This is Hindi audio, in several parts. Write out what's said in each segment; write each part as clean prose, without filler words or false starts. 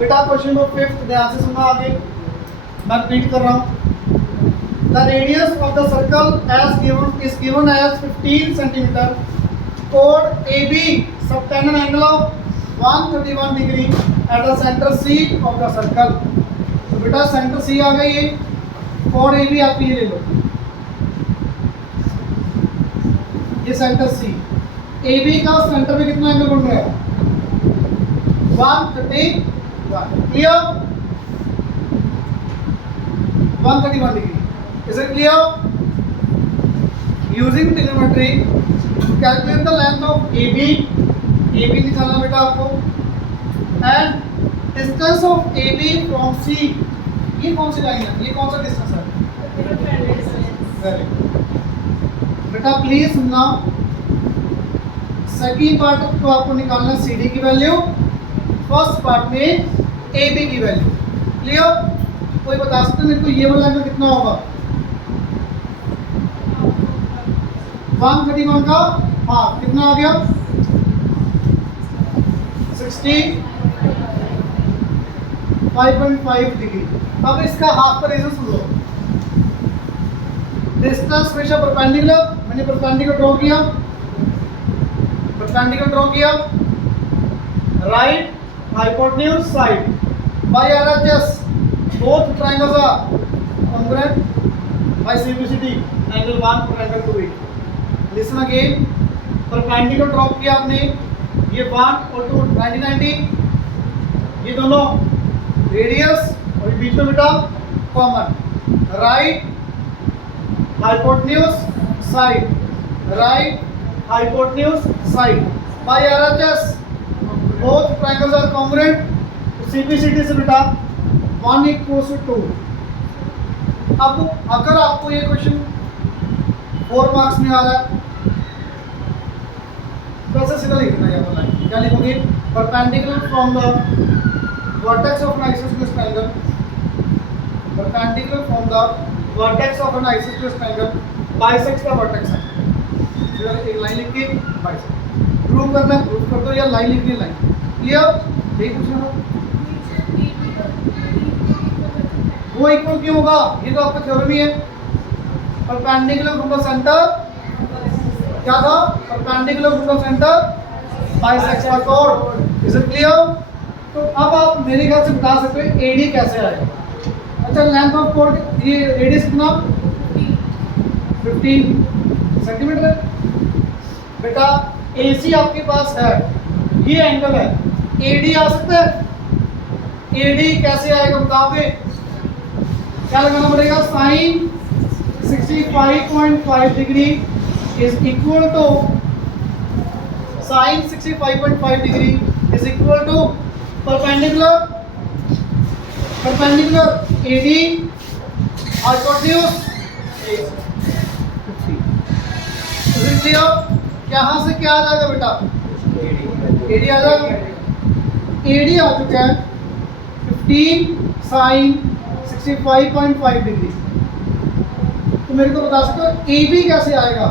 बेटा क्वेश्चन नंबर 5 ध्यान से सुनना आगे, मैं रिपीट कर रहा हूँ। The radius of the circle as given is given as 15 centimetre. कोड A B subtended angle of 131 degree at the centre C of the circle. तो बेटा सेंटर सी आ गई है, कोड ए बी आप ये ले लो, ये सेंटर सी। ए बी का सेंटर में कितना एंगल बन रहा है? 131, clear? 131 degree. Is it clear? Using trigonometry calculate the length of A B निकालना बेटा आपको, and distance of A B from C. ये कौन सी लाइन है, ये कौन सा डिस्टेंस है? वेरी गुड बेटा, प्लीज सुनना। सेकेंड पार्ट तो आपको निकालना सी डी की वैल्यू, फर्स्ट पार्ट में ए बी की वैल्यू। क्लियर? कोई बता सकते मेरे को ये वाला एंगल कितना होगा? 131 का हाफ कितना आ गया? 65.5 डिग्री। अब इसका हाफ का रीजन सुन लो। डिस्टेंस हमेशा परपेंडिकुलर, मैंने परपेंडिकुलर ड्रॉ किया, परपेंडिकुलर ड्रॉ किया, right hypotenuse side by RHS both triangles are congruent by CBCD angle 1 और angle 2 8. Listen again, perpendicular drop किया आपने, ये 1 और 2 90 90, ये दोनों रेडियस और बीच में बेटा common, right hypotenuse side, right hypotenuse side by RHS both triangles are congruent। CBCD से बेटा 1 = 2। अब अगर आपको ये क्वेश्चन 4 मार्क्स में आ रहा है तो ऐसे सीधा लिखना है, यहाँ पर क्या लिखोगे? Perpendicular from the vertex of an isosceles triangle, perpendicular from the vertex of an isosceles triangle bisects the vertex है। फिर एक लाइन लिख के बाइसेक्ट प्रूव करना है, प्रूव कर दो, या लाइन लिखनी है, लाइन क्लियर? यही पूछना था। वो इक्वल क्यों होगा? ये तो आपका थ्योरम ही है। परपेंडिकुलर फ्रॉम द सेंटर क्या था? Perpendicular from the centre bisects the code. Is it clear? तो अब आप मेरे ख्याल से बता सकते हो एडी कैसे आएगा। अच्छा, लेंथ ऑफ कोड, ये रेडियस कितना? 15 सेंटीमीटर है बेटा। एसी आपके पास है, ये एंगल है, एडी आ सकता है? एडी कैसे आएगा बताओगे? क्या लगाना पड़ेगा? Sine 65.5 degree is equal to sine 65.5 degree is equal to perpendicular AD hypotenuse 50। यहाँ से क्या आ जाएगा बेटा? एडी आ जाएगा। एडी आ चुका है 15 साइन 65.5 डिग्री। तो मेरे को बता सकते हो ए बी कैसे आएगा?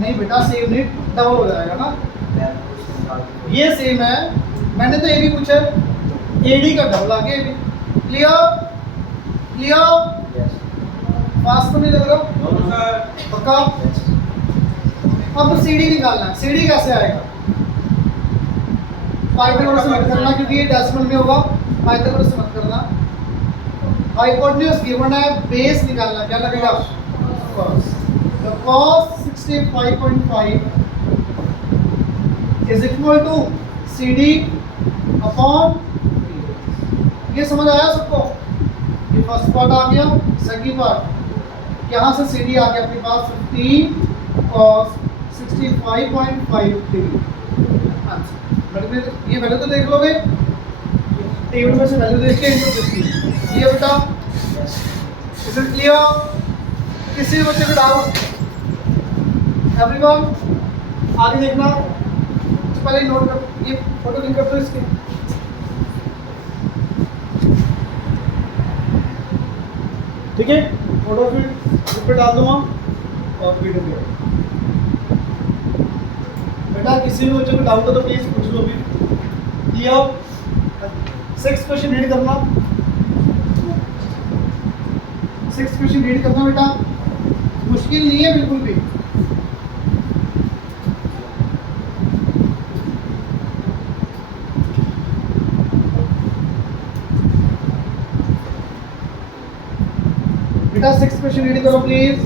नहीं बेटा, सेम नहीं, डबल हो जाएगा ना। ये सेम है, मैंने तो ए बी पूछा, ए डी का डबल आ गया A B. Clear? Clear? Fast तो नहीं लग रहा? पक्का? अब सी डी निकालना है। सी डी कैसे आएगा? पाइथागोरस से मत करना क्योंकि ये डेसिमल में होगा, पाइथागोरस से मत करना। हाइपोटेन्यूज गिवन है, बेस निकालना, क्या लगेगा? cos। तो cos 65.5 is equal to CD upon, ये समझ आया सबको? ये फर्स्ट पार्ट आ गया। सेकंड पार्ट, यहाँ से CD आ गया अपने पास 15 cos 65.5 डिग्री। आंसर ये वैल्यू तो देख लोगे, टेबल में से वैल्यू देख के इनको देखिए। ये बेटा इज इट क्लियर? किसी बच्चे को डाउट? एवरीवन आगे देखना, तो पहले नोट कर, ये फोटो लिंक कर दो इसके। ठीक है, फोटो फिर ग्रुप पे डाल दूंगा और वीडियो भी। बेटा किसी भी बच्चे को डाउट हो तो प्लीज पूछ लो अभी। क्लियर? 6 क्वेश्चन रीड करना, 6 क्वेश्चन रीड करना बेटा, मुश्किल नहीं है बिल्कुल भी। बेटा 6 क्वेश्चन रीड करो प्लीज।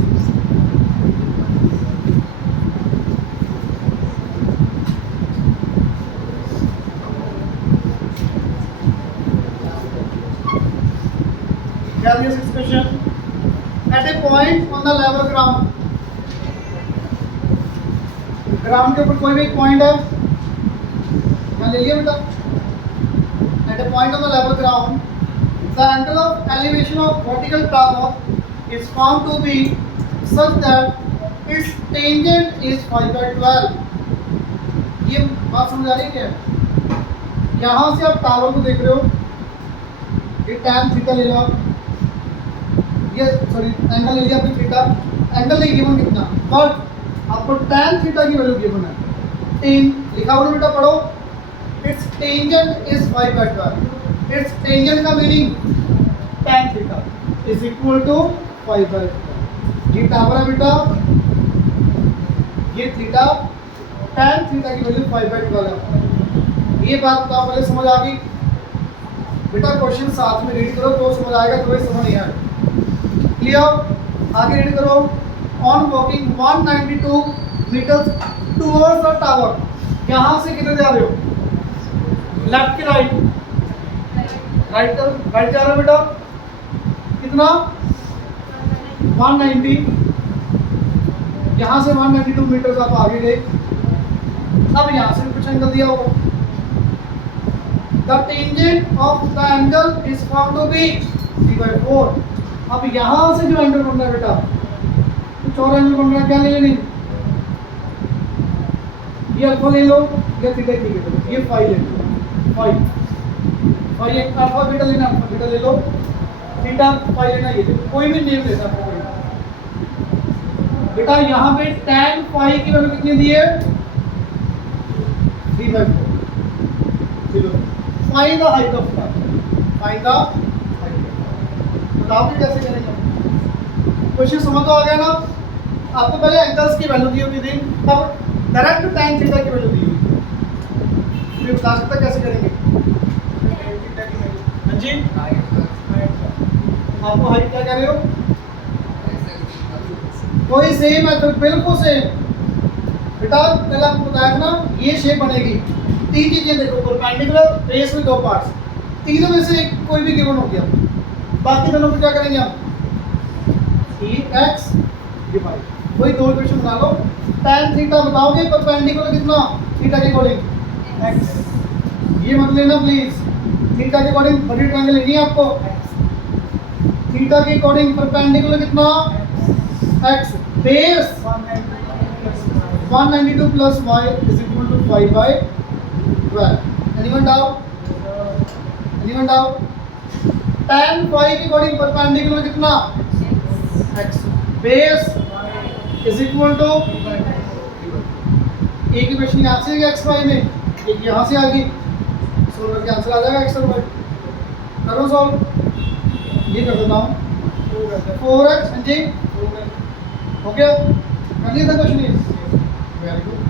क्या दिया 6 question? At a point on the level ground, ground के ऊपर कोई भी एक पॉइंट है, यहाँ ले लिया बेटा। At a point on the level ground the angle of elevation of vertical tower is found to be such that its tangent is 5/12। ये बात समझ आ रही है क्या? यहाँ से आप टावर को देख रहे हो, ये tan थीटा ले लो आप, ये सॉरी एंगल ले लिया आपने थीटा, एंगल नहीं गिवन कितना, बट आपको tan थीटा की वैल्यू गिवन है 10, लिखा हुआ बेटा पढ़ो। It's tangent is 5/12। It's tangent का meaning tan theta is equal to 5/12। ये टावर है बेटा, ये थीटा, tan थीटा की वैल्यू 5/12 है। ये बात तो पहले समझ आ गई बेटा। क्वेश्चन साथ में रीड करो तो समझ आएगा, तो समझ नहीं आएगा। क्लियर? आगे रीड करो। On walking 192 meters towards the tower, यहाँ से किधर जा रहे हो? लेफ्ट के राइट? राइट जा रहे हो बेटा। कितना? 190, यहाँ से 192 मीटर्स आप आगे गए। अब यहाँ से कुछ एंगल दिया होगा। The tangent of the angle is found to be 3/4। अब यहाँ से जो एंगल बन रहा है बेटा, कुछ और एंगल बन रहा है, क्या ले लेनी? ये अल्फा ले लो या थीटा ले लो, ये फाई ले लो, फाई एक अल्फा बीटा लेना, अल्फा बीटा ले लो, थीटा फाई लेना, ये कोई भी नेम ले सकते हो बेटा। यहाँ पे tan फाई की वैल्यू कितनी दी है? 3/4। Find the height of tower, find the height. बताओ कि कैसे करेंगे? क्वेश्चन समझ तो आ गया ना? आपको पहले एंगल्स की वैल्यू दी होती थी, तब डायरेक्ट tan थीटा की वैल्यू दी हुई। फिर बता सकता कैसे करेंगे? हाँ जी, आपको हाइट क्या कह रहे हो? कोई सेम है तो बिल्कुल सेम बेटा। कल आपको बताया ना, ये शेप बनेगी। 3 चीजें देखो, परपेंडिकुलर, बेस में 2 पार्ट्स, तीनों में से एक कोई भी गिवन हो गया। बाकी दोनों को क्या करेंगे हम? x, ये y, वही 2 इक्वेशन बना लो। tan थीटा बताओगे परपेंडिकुलर कितना? थीटा के अकॉर्डिंग x। ये मत लेना प्लीज, थीटा के अकॉर्डिंग बड़ी ट्रायंगल लेनी है आपको। थीटा के अकॉर्डिंग परपेंडिकुलर कितना? x। Base 192 plus y is equal to 5/12। Anyone doubt? Anyone doubt? tan phi के अकॉर्डिंग परपेंडिकुलर कितना? x। Base is equal to एक इक्वेशन यहाँ से आ x y में, एक यहाँ से आ गई, सोल्व करके आंसर आ जाएगा x और y। करो सॉल्व। ये कर देता हूँ 4x। हाँ जी, हो गया? कर लिया था question? Very good।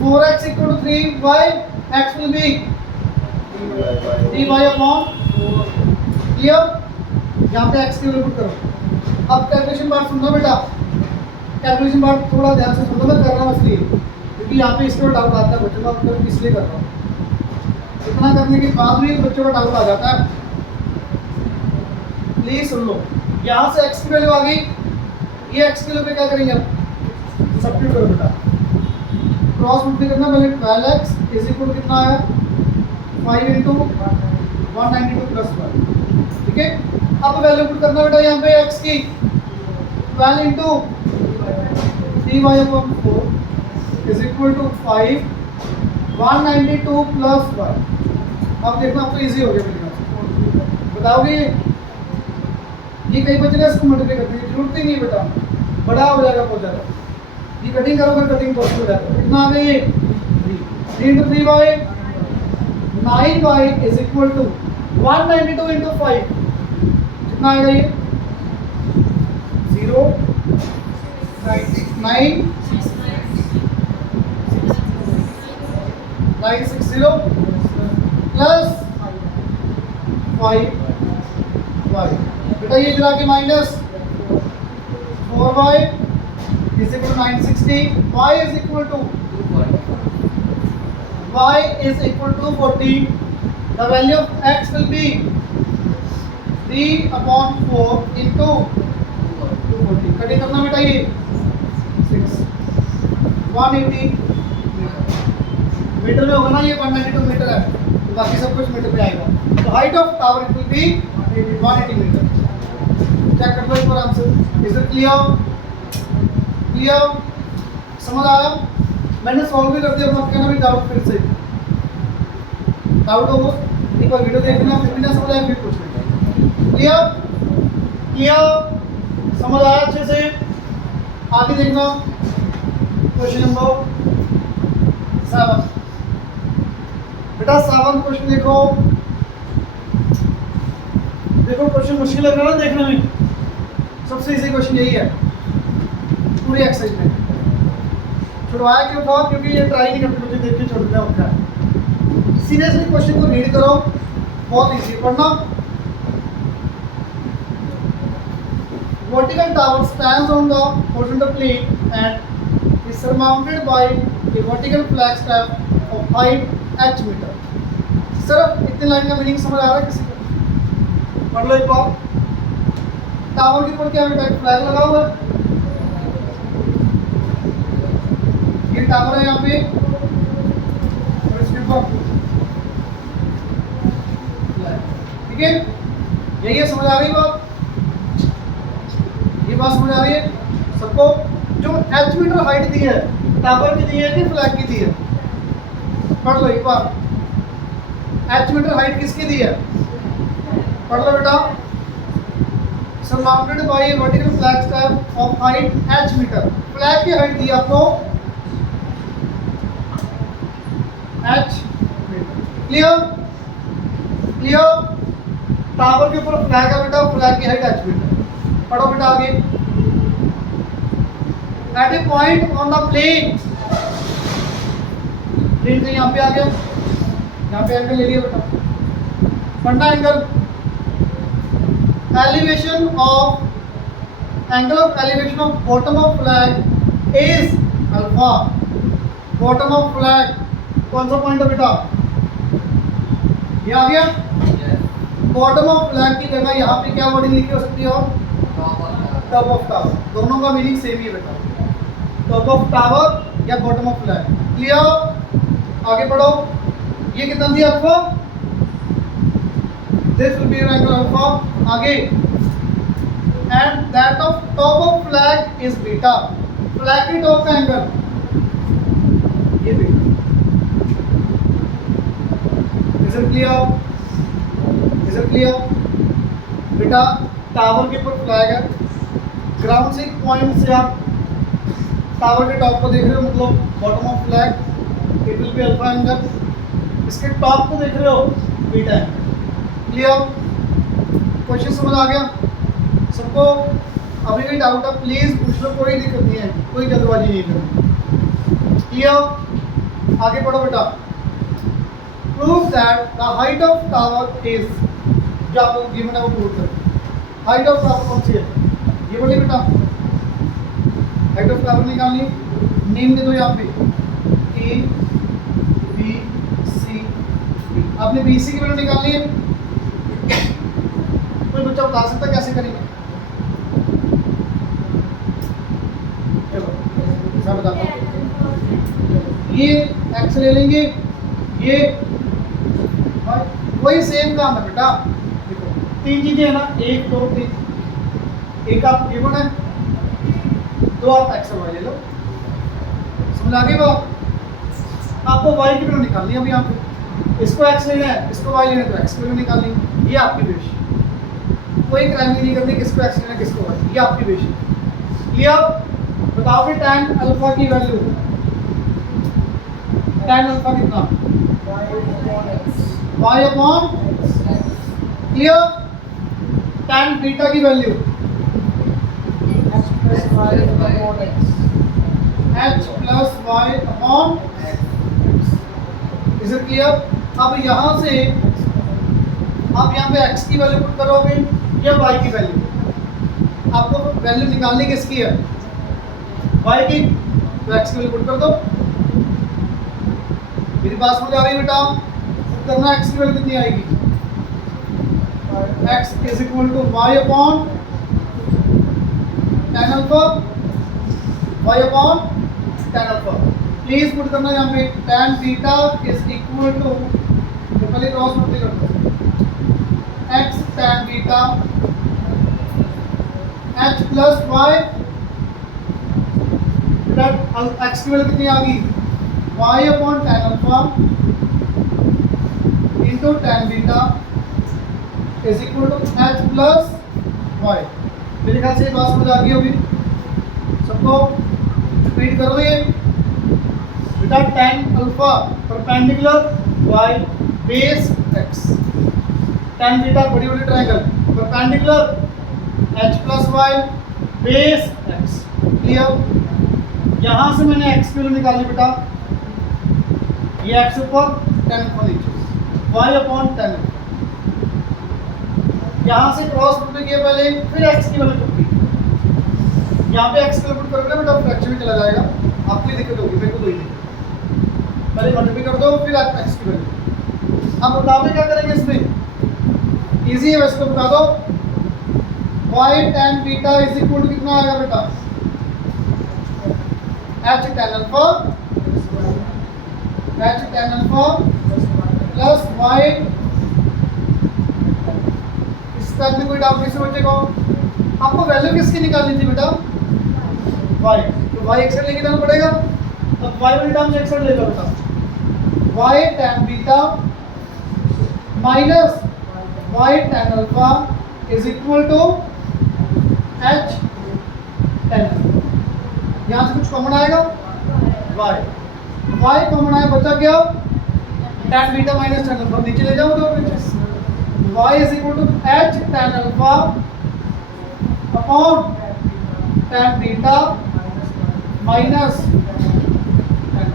4x equal to 3y, x will be 3y upon 4। Clear? यहाँ पे x की वैल्यू पुट करो। अब कैलकुलेशन पार्ट सुनना बेटा, कैलकुलेशन पार्ट थोड़ा ध्यान से सुनना, मैं कर रहा हूँ इसलिए क्योंकि यहाँ पे इसको डाउट आता है बच्चों का, मतलब इसलिए कर रहा हूँ। इतना करने के बाद भी बच्चों का डाउट आ जाता है। प्लीज सुन लो। यहाँ से x की वैल्यू आ गई, ये x के लिए पे क्या करेंगे अब? सब्स्टिट्यूट करो बेटा, क्रॉस मल्टीप्लाई करना। पहले 12x इज इक्वल कितना है? 5 into 192 plus 1। ठीक है, अब वैल्यू पुट करना बेटा यहाँ पे x की 12 into 3y/4 is equal to 5 192 plus 1। अब देखना आपको इजी हो गया बेटा। बताओगे ये कई बच्चे ने इसको मल्टीप्लाई करने की जरूरत ही नहीं बेटा, बड़ा हो जाएगा बहुत ज़्यादा। ये कटिंग करो, फिर कटिंग पॉसिबल है। कितना आ गया ये 3 into 3y 9y is equal to 192 into 5 कितना आएगा ये 0 9 960 प्लस 5y बेटा ये गिरा के minus 4y is equal to 960 y is equal to 240 the value of x will be 3/4 into 240 cutting करना बेटा ये 6 180 मीटर में होगा ना ये 192 मीटर है तो बाकी सब कुछ मीटर में आएगा तो height of tower it will be 180 meter check कर लो एक बार आंसर इज इट क्लियर समझ आया मैंने सॉल्व भी कर दिया मत कहना भी डाउट फिर से डाउट हो एक बार वीडियो देखना फिर भी ना समझ आया फिर पूछना क्लियर समझ आया अच्छे से आगे देखना क्वेश्चन नंबर 7 बेटा 7 क्वेश्चन देखो क्वेश्चन मुश्किल लग रहा है ना देखने में सबसे इजी क्वेश्चन यही है पूरी एक्सरसाइज में छुड़वाया क्यों था क्योंकि ये ट्राई नहीं करते मुझे देख के छोड़ देना होता है सीरियसली क्वेश्चन को रीड करो बहुत इजी पढ़ना vertical tower stands on the horizontal plane and is surmounted by a vertical flag staff of height h meter सिर्फ इतनी लाइन का मीनिंग समझ आ रहा है किसी को पढ़ लो एक बार टावर के ऊपर क्या बेटा फ्लैग लगा हुआ है ये टावर है यहाँ पे और इसके ऊपर ठीक है यही है समझ आ रही बात ये बात समझ आ रही है सबको जो h मीटर हाइट दी है टावर की दी है कि फ्लैग की दी है पढ़ लो एक बार h मीटर हाइट किसकी दी है पढ़ लो बेटा surmounted by a vertical flag staff of height h meter flag की हाइट दी आपको h क्लियर टावर के ऊपर फ्लैग है बेटा फ्लैग की हाइट h मीटर पढ़ो बेटा आगे at a point on the plane plane तो यहाँ पे आ गया यहाँ पे एंगल ले लिया बेटा पढ़ना angle elevation of angle of elevation of bottom of flag is alpha bottom of flag कौन सा पॉइंट है बेटा ये आ गया बॉटम ऑफ फ्लैग की जगह यहाँ पे क्या वर्डिंग लिखी हो सकती है और टॉप ऑफ टावर दोनों का मीनिंग सेम ही है बेटा टॉप ऑफ टावर या बॉटम ऑफ फ्लैग क्लियर आगे बढ़ो ये कितना दिया आपको this will be angle alpha आगे and that of top of flag is beta flag की टॉप का एंगल ये बीटा इज इट क्लियर बेटा टावर के ऊपर फ्लैग है ग्राउंड से एक पॉइंट से आप टावर के टॉप को देख रहे हो मतलब bottom of flag it will be alpha angle इसके टॉप को देख रहे हो बीटा एंगल क्लियर क्वेश्चन समझ आ गया सबको अभी भी डाउट है प्लीज पूछ लो कोई दिक्कत नहीं है कोई जल्दबाजी नहीं करनी क्लियर आगे पढ़ो बेटा prove that the height of tower is जो आपको गिवन है वो प्रूव करें हाइट ऑफ टावर कौन सी है ये बोलिए बेटा हाइट ऑफ टावर निकालनी नेम दे दो यहाँ पे ए बी सी आपने बी सी की वैल्यू निकालनी है कोई बच्चा बता सकता है कैसे करेंगे चलो मैं बताता हूँ ये एक्स ले लेंगे ये वही सेम काम है बेटा देखो तीन चीजें है ना 1 2 3 एक आप गिवन है दो आप एक्स और वाई ले लो समझ आ गई बात आपको वाई की वैल्यू निकालनी है अभी यहाँ पे इसको एक्स लेना है इसको वाई लेना है तो एक्स की वैल्यू निकालनी ये आपकी विश कोई क्राइम नहीं करनी किसको एक्स लेना किसको वाई ये आपकी विश क्लियर बताओगे tan अल्फा की वैल्यू, tan अल्फा कितना, y upon, clear. tan beta की value h plus y upon, is it clear. अब यहाँ से आप यहाँ पे x की वैल्यू पुट करोगे या y की वैल्यू, आपको वैल्यू निकालनी किसकी है, y की, तो x की वैल्यू पुट कर दो। मेरी बात समझ आ रही है बेटा, करना x की वैल्यू कितनी आएगी, x is equal to y upon tan alpha, y upon tan alpha. Please put करना यहाँ पे tan beta is equal to, तो पहले क्रॉस मल्टीप्लाई कर दो, x tan beta h plus y, x की वैल्यू कितनी आ गई, y upon tan alpha into tan beta is equal to h plus y। मेरे ख्याल से ये बात समझ आ गई होगी सबको। रिपीट करो ये बेटा, tan alpha perpendicular y base x, tan beta बड़ी बड़ी triangle perpendicular h plus y base x, clear. यहाँ से मैंने x की वैल्यू निकाली बेटा, ये x ऊपर tan ऊपर नीचे, y अपॉन tan। यहाँ से क्रॉस पुट किया पहले, फिर x की वैल्यू पुट की, यहाँ पे x की वैल्यू पुट करोगे ना बेटा, फ्रैक्शन में चला जाएगा, आपको दिक्कत होगी, मेरे को कोई नहीं। पहले मल्टीप्लाई कर दो, फिर आप x की वैल्यू। अब बताओगे क्या करेंगे इसमें, इजी है, वैसे तो बता दो, y tan beta is equal to कितना आएगा बेटा, h tan alpha, h tan alpha plus y, इसका भी कोई डाउट नहीं से बचेगा। आपको वैल्यू किसकी निकालनी थी बेटा, y, तो y एक साइड लेके जाना पड़ेगा। अब y वाली टर्म एक साइड ले लो बेटा, y tan beta minus y tan alpha is equal to h tan alpha. यहाँ से कुछ कॉमन आएगा, y कॉमन आया, बचा क्या, tan beta minus tan alpha, नीचे ले जाओ दो नीचे, y is equal to h tan alpha upon tan beta minus tan।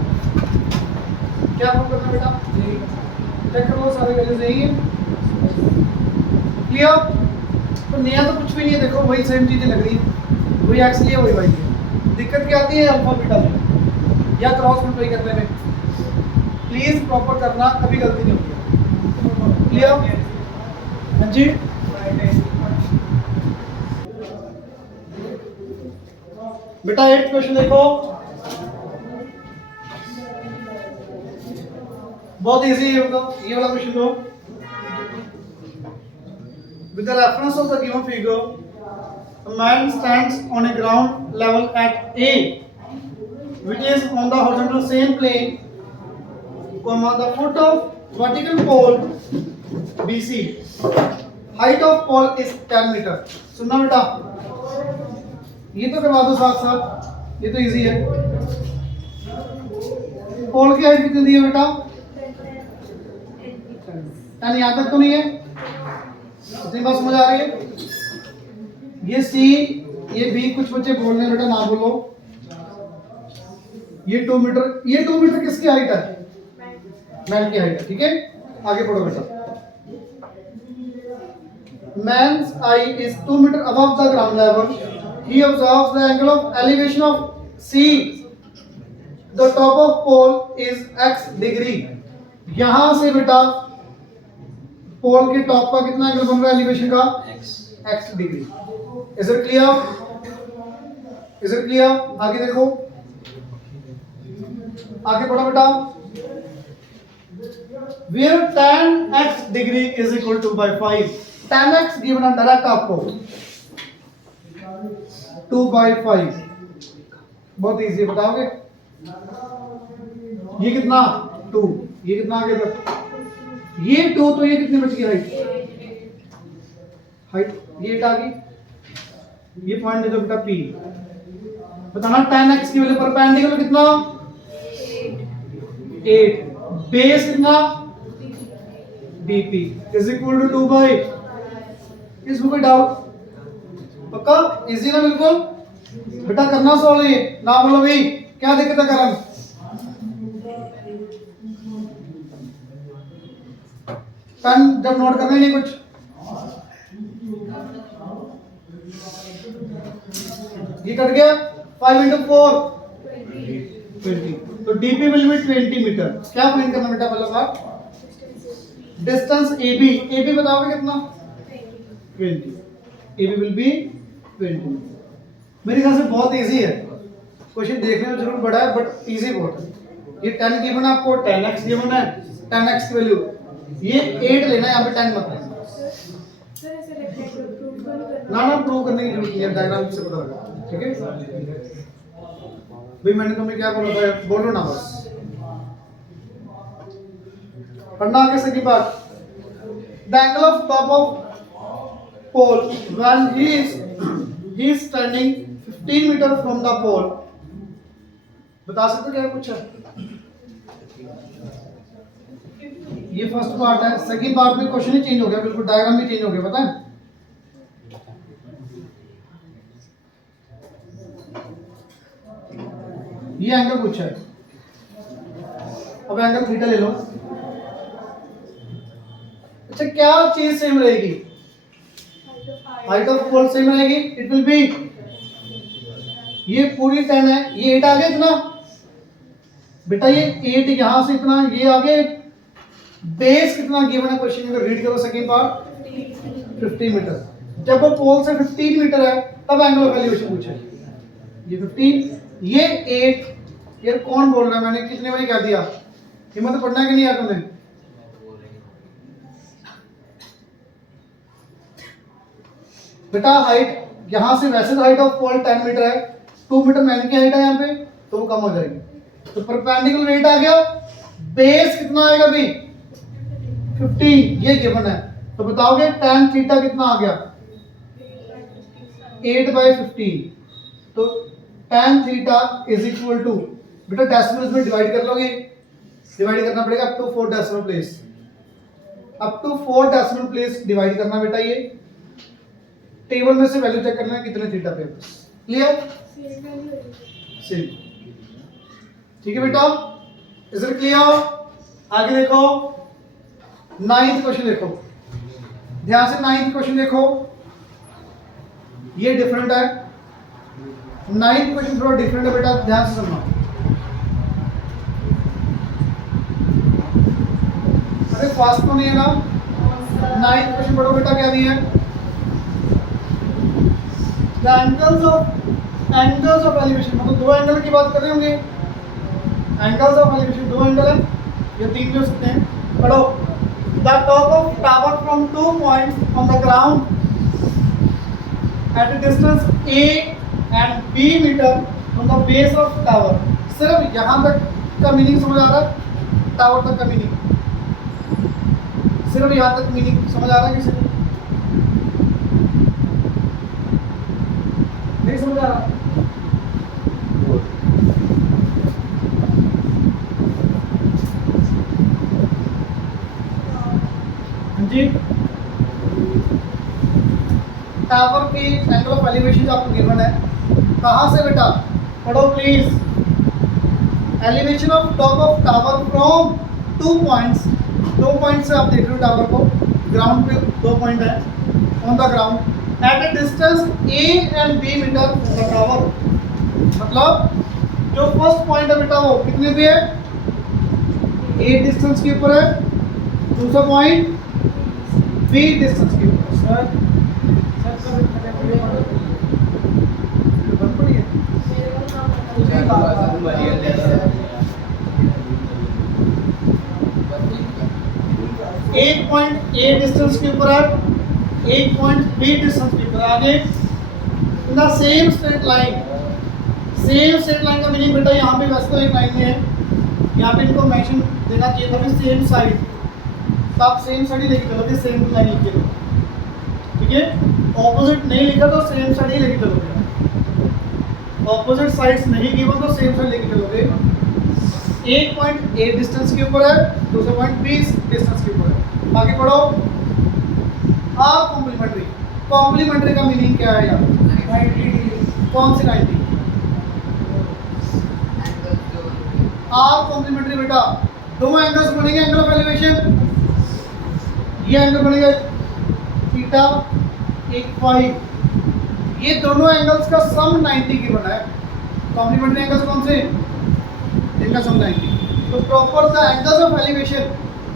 क्या प्रूव करना बेटा, चेक करो सारे वैल्यूज यही है, क्लियर। तो नया तो कुछ भी नहीं है, देखो वही सेम चीजें लग रही है, वही एक्स लिया वही वाई लिया। दिक्कत क्या आती है अल्फा बीटा में या क्रॉस मल्टीप्लाई करने में, प्लीज प्रॉपर करना, कभी गलती नहीं होगी, क्लियर। हाँ जी, बेटा 8th क्वेश्चन देखो, बहुत इजी है, ये वाला question low. With the reference of the given figure, a man stands on a ground level at A, which is on the horizontal same plane, comma the foot of vertical pole BC. Height of pole is 10 meter. सुनना बेटा, ये तो करवा दो साथ साथ, ये तो इजी है। पोल की हाइट कितनी दी है बेटा, 10, यहाँ तक तो नहीं है, इतनी बात समझ आ रही है। ये सी, ये बी, कुछ बच्चे बोल रहे हैं बेटा ना बोलो। ये 2 मीटर, ये 2 मीटर किसकी हाइट है, मैन की हाइट है, ठीक है। आगे पढ़ो बेटा, man's eye is 2 meter above the ground level. He observes the angle of elevation of C. The top of pole is x degree. यहां से बेटा पोल के टॉप का कितना एंगल बन रहा है एलिवेशन का, x degree. Is it clear, is it clear. आगे देखो, आगे पढ़ो बेटा, where tan x degree is equal to by 5, tan x given है डायरेक्ट आपको 2/5, बहुत इजी, बताओगे ये कितना 2, ये कितना आगे तक, ये 2, तो ये कितनी बच गई हाइट, ये 8 आ गई, ये पॉइंट देखो बेटा P, बताना tan x की वैल्यू परपेंडिकुलर कितना 8 बेस कितना dp is equal to 2 by. इसमें कोई डाउट? पक्का इजी ना बिल्कुल बेटा करना सॉल्व ये ना बोलो भाई क्या दिक्कत है करम पेन जब नोट करना ही नहीं कुछ ये कट गया 5 into 4 20 तो dp विल बी 20 मीटर। क्या फाइंड करना बेटा पहला बात डिस्टेंस ab बताओगे कितना 20 ab विल बी 20 मेरे ख्याल से बहुत इजी है क्वेश्चन देखने में जरूर बड़ा है बट इजी बहुत है। ये 10 गिवन है आपको 10x गिवन है 10x की वैल्यू ये 8 लेना है यहाँ पे 10 मत लेना ना प्रूव करने की जरूरत नहीं है डायग्राम से पता लगा ठीक है भाई मैंने तुम्हें क्या बोला था बोलो ना बस पढ़ना आगे से की बात the angle of top of pole when he is standing 15 metre from the pole बता सकते हो क्या कुछ है ये फर्स्ट पार्ट है सेकंड पार्ट में क्वेश्चन ही चेंज हो गया बिल्कुल डायग्राम भी चेंज हो गया पता है ये एंगल पूछा है अब एंगल थीटा ले लो अच्छा क्या चीज सेम रहेगी हाइट ऑफ पोल सेम रहेगी इट विल बी ये पूरी 10 है ये 8 आ गया इतना बेटा ये 8 यहां से इतना ये आगे बेस कितना गिवन है क्वेश्चन में रीड करो सेकंड पार्ट 50 मीटर जब वो पोल से 15 मीटर है तब एंगल ऑफ एलिवेशन पूछा ये 15 ये 8 यार कौन बोल रहा है मैंने कितने बजे कह दिया हिम्मत पढ़ना है कि नहीं यार तुम्हें बेटा हाइट यहां से वैसे हाइट ऑफ पोल 10 मीटर है 2 मीटर मैन की हाइट है यहाँ पे तो वो कम हो जाएगी तो परपेंडिकुलर रेट आ गया बेस कितना आएगा भाई 15 ये गिवन है तो बताओगे tan थीटा कितना आ गया 8/15 तो tan theta is equal to बेटा डेसिमल में डिवाइड कर लोगे डिवाइड करना पड़ेगा up to 4 decimal place up to 4 decimal place divide करना बेटा ये टेबल में से वैल्यू चेक करना है कितने थीटा पे क्लियर सेम ठीक है बेटा इज इट क्लियर आगे देखो 9th क्वेश्चन देखो ध्यान से 9th क्वेश्चन देखो ये डिफरेंट है 9th क्वेश्चन थोड़ा डिफरेंट है बेटा ध्यान से सुनना अरे फास्ट तो नहीं है ना 9th क्वेश्चन पढ़ो बेटा क्या दिया है The angles of elevation मतलब दो एंगल की बात कर रहे होंगे angles of elevation दो एंगल है ये तीन भी हो सकते हैं पढ़ो the top of tower from 2 points on the ground at a distance a and b meter from the base of tower सिर्फ यहाँ तक का मीनिंग समझ आ रहा है टावर तक का मीनिंग सिर्फ यहाँ तक मीनिंग समझ आ रहा है किसी को नहीं समझ आ रहा जी टावर की एंगल ऑफ एलिवेशन आपको गिवन है कहां से बेटा पढ़ो please elevation of top of tower from 2 points 2 point से आप देख रहे हो टावर को ग्राउंड पे 2 पॉइंट है on the ground at a distance a and b meter from the tower मतलब जो फर्स्ट पॉइंट है बेटा वो कितने पे है a डिस्टेंस के ऊपर है दूसरा पॉइंट b डिस्टेंस के ऊपर सर बन पड़ी है एक पॉइंट a डिस्टेंस के ऊपर है एक पॉइंट बी डिस्टेंस के ऊपर आगे in the same straight line का मीनिंग बेटा यहाँ पे वैसे तो एक लाइन में है यहाँ पे इनको मेंशन देना चाहिए था कि सेम साइड तो आप सेम साइड ही लेके चलोगे सेम लाइन लिख के ठीक है ऑपोजिट नहीं लिखा तो सेम साइड ही लेके चलोगे ऑपोजिट साइड्स नहीं गिवन तो सेम साइड लेके चलोगे। 1.8 डिस्टेंस के ऊपर है, दूसरा पॉइंट 20 डिस्टेंस के ऊपर है। आगे पढ़ो। आर कॉम्प्लीमेंट्री, कॉम्प्लीमेंट्री का मीनिंग क्या है यार? 90। कौन सी 90? आर कॉम्प्लीमेंट्री बेटा, दो एंगल्स बनेंगे, एंगल ऑफ एलिवेशन, ये एंगल बनेगा थीटा, एक फाई, ये दोनों एंगल्स का सम 90 की बना है। कॉम्प्लीमेंट्री एंगल्स कौन से? इनका सम 90। तो proper the angles of elevation,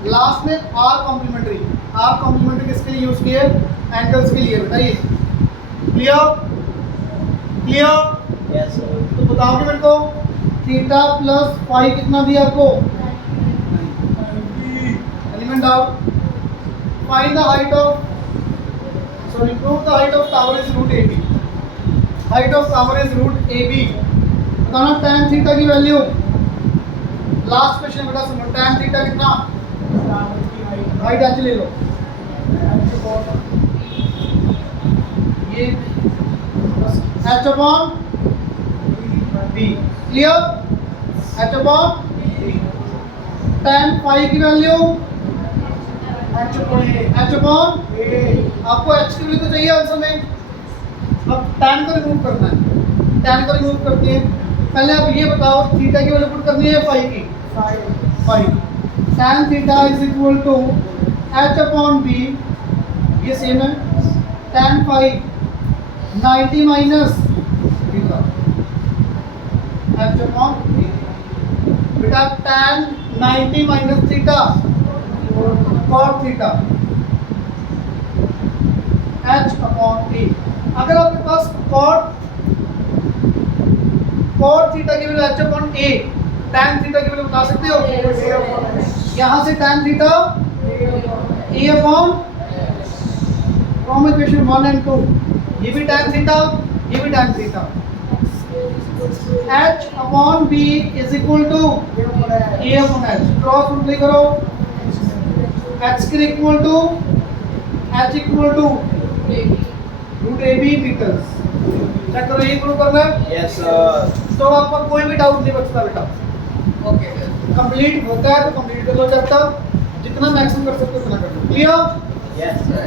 last में आर कॉम्प्लीमेंट्री। आर कॉम्प्लीमेंट्री किसके लिए यूज किए? एंगल्स के लिए। बताइए, क्लियर? क्लियर? Yes sir. तो बताओगे मेरे को थीटा प्लस फाई कितना दिया आपको? Element out. Find the height of, sorry, prove the height of tower is root A B. Height of tower is root A B. बताना tan थीटा की वैल्यू। लास्ट क्वेश्चन बेटा सुनो, tan थीटा कितना? हाइट आज ले लो, ये h upon b। Clear? h upon b। tan phi की वैल्यू h अपॉन a। आपको h की वैल्यू तो चाहिए आंसर में। अब tan को रिमूव करना है, tan को रिमूव करते हैं। पहले आप ये बताओ थीटा की वैल्यू पुट करनी है फाई की? Phi. tan theta is equal to h upon b, ये सेम है। tan phi 90 minus theta, h upon b। बेटा tan 90 minus theta cot theta, h upon a। अगर आपके पास cot थीटा की value h upon a, tan theta की वैल्यू बता सकते हो? यहाँ से tan theta a upon, from equation 1 and 2, ये भी tan थीटा, ये भी tan theta. h upon b is equal to a upon h। Cross multiply करो, h equal to root A B meters. Check करो, ये प्रूव करना है। Yes sir. तो आपका कोई भी डाउट नहीं बचता बेटा। ओके। कंप्लीट होता है तो कंप्लीट कर लो चैप्टर, जितना मैक्सिमम कर सकते हो उतना कर लो। क्लियर? Yes sir.